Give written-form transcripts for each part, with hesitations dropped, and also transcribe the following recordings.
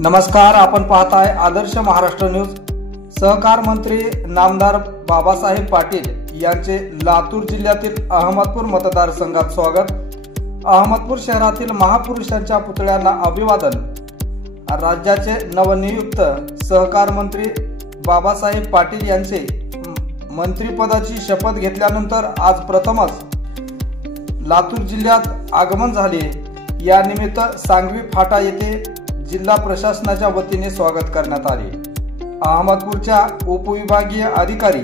नमस्कार, आपण पाहताय आदर्श महाराष्ट्र न्यूज। सहकार मंत्री नामदार बाबासाहेब पाटील यांचे लातूर जिल्ह्यातील अहमदपूर मतदारसंघात स्वागत। अहमदपूर शहरातील महापुरुषांच्या पुतळ्यांना अभिवादन। राज्याचे नवनियुक्त सहकार मंत्री बाबासाहेब पाटील यांचे मंत्रिपदाची शपथ घेतल्यानंतर आज प्रथमच लातूर जिल्ह्यात आगमन झाले। या निमित्त सांगवी फाटा येथे जिल्हा प्रशासनाच्या वतीने स्वागत करण्यात आले। अहमदपूरच्या उपविभागीय अधिकारी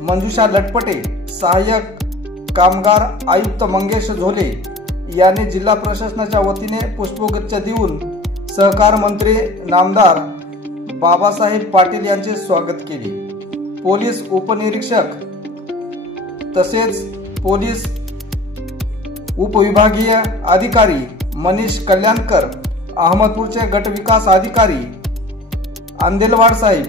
मंजुषा लटपटे, सहाय्यक कामगार आयुक्त मंगेश झोले यांनी जिल्हा प्रशासनाच्या वतीने पुष्पगुच्छ देऊन सहकार मंत्री नामदार बाबासाहेब पाटील यांचे स्वागत केले। पोलीस उपनिरीक्षक तसेच पोलीस उपविभागीय अधिकारी मनीष कल्याणकर, अहमदपूरचे गट विकास अधिकारी अंदेलवाड साहेब,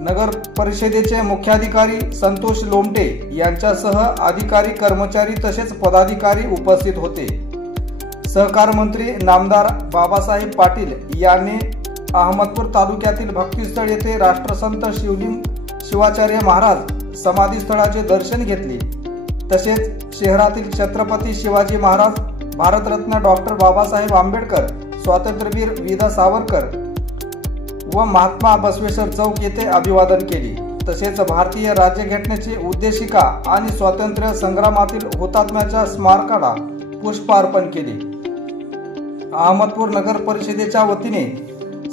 नगर परिषदेचे मुख्याधिकारी संतोष लोमटे यांच्यासह अधिकारी, कर्मचारी तसेच पदाधिकारी उपस्थित होते। सहकार मंत्री नामदार बाबासाहेब पाटील यांनी अहमदपूर तालुक्यातील भक्तिस्थळ येथे राष्ट्रसंत शिवाचार्य महाराज समाधी स्थळाचे दर्शन घेतले। तसेच शहरातील छत्रपती शिवाजी महाराज, भारतरत्न डॉक्टर बाबासाहेब आंबेडकर, स्वातंत्र्यवीर विदा सावरकर व महात्मा बसवेश्वर चौक येथे अभिवादन केले। तसेच भारतीय राज्यघटनेची उद्देशिका आणि स्वातंत्र्य संग्रामातील हुतात्म्याच्या स्मारकाला पुष्प अर्पण केले। अहमदपूर नगर परिषदेच्या वतीने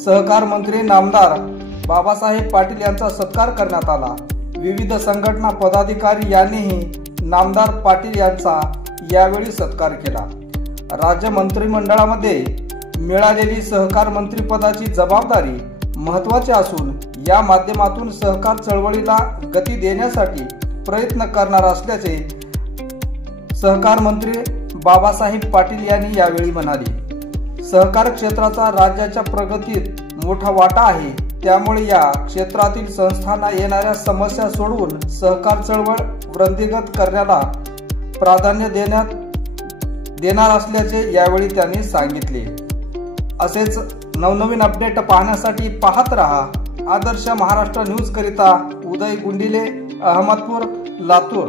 सहकार मंत्री नामदार बाबासाहेब पाटील यांचा सत्कार करण्यात आला। विविध संघटना पदाधिकारी यांनीही नामदार पाटील यांचा यावेळी सत्कार केला। राज्य मंत्रिमंडळामध्ये मिळालेली सहकार मंत्रिपदाची जबाबदारी महत्त्वाची असून या माध्यमातून सहकार चळवळीला गती देण्यासाठी प्रयत्न करणार असल्याचे सहकार मंत्री बाबासाहेब पाटील यांनी यावेळी म्हणाले। सहकार क्षेत्राचा राज्याच्या प्रगतीत मोठा वाटा आहे, त्यामुळे या क्षेत्रातील संस्थांना येणाऱ्या समस्या सोडवून सहकार चळवळ वृद्धिंगत करण्याला प्राधान्य देणार असल्याचे यावेळी त्यांनी सांगितले। असेच नवनवीन अपडेट पाहण्यासाठी पाहत रहा आदर्श महाराष्ट्र न्यूज करिता उदय गुंडिले, अहमदपूर, लातूर।